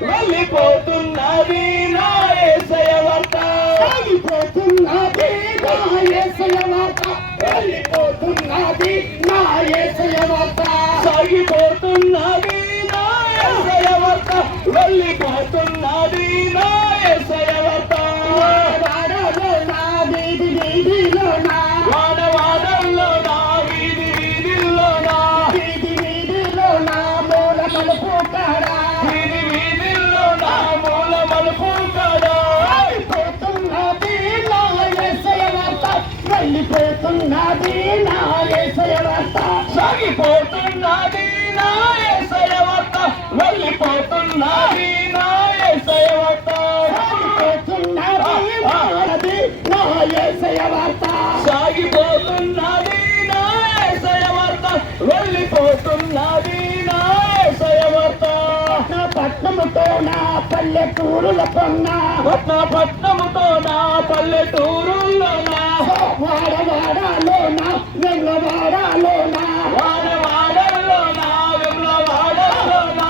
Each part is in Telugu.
వెళ్ళిపోతున్నది నా యేసయ్య వార్త సాగిపోతున్నది నా యేసయ్య వార్త వెళ్ళిపోతున్నది నా యేసయ్య వార్త సాగిపోతున్నది నా యేసయ్య వార్త వెళ్ళిపోతున్నది నా యేసయ్య వార్త వాడవాడలోనా వీధి వీధిలోనా వాడవాడల్లోనా వీధి వీధిల్లోనా వీధి వీధిలోనా మూల మలుపు కాడా వీధి వీధిల్లోనా మూల మలుపు కాడా వెళ్ళిపోతున్నది నా యేసయ్య వార్త వెళ్ళిపోతున్నది నా యేసయ్య వార్త సాగిపోతున్నది నా యేసయ్య వార్త వెళ్ళిపోతున్నది నా యేసయ్య వార్త నా యేసయ్య వార్త సాగిపోతున్నది నా యేసయ్య వార్త వెళ్ళిపోతున్నది నా యేసయ్య వార్త నా పట్నముతో నా పల్లెటూరుల కొన్న పట్నముతో నా పల్లెటూరుల్లోనా వాడవాడలోనా వెంగవాడలోనా వాడవాడల్లోనా వెమ్లవాడల్లోనా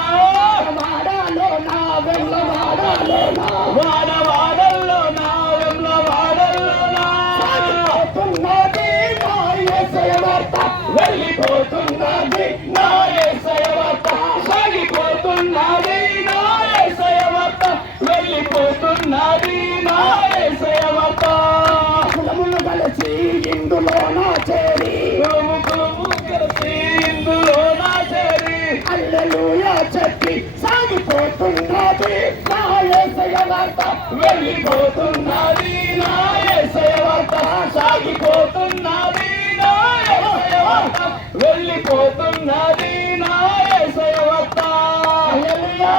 వాడలోనా వెంగవాడలోనా వాడవాడల్లోనా వెమ్లవాడల్లోనా సాగిపోతున్నది నా యేసయ్య వార్త వెళ్ళిపోతున్నది నా యేసయ్య వార్త సాగిపోతున్నది నా యేసయ్య వార్త వెళ్ళిపోతున్నది నా యేసయ్య వార్త కులములు కలిసి ఇందులోన చేరి కులము కలిసి ఇందులోనా చేరి హల్లెలూయా చెప్పి సాగిపోతున్నది నా యేసయ్య వార్త వెళ్ళిపోతున్నది నా యేసయ్య వార్త సాగిపోతున్నది నా యేసయ్య వార్త వెళ్ళిపోతున్నది నా యేసయ్య వార్త హల్లెలూయా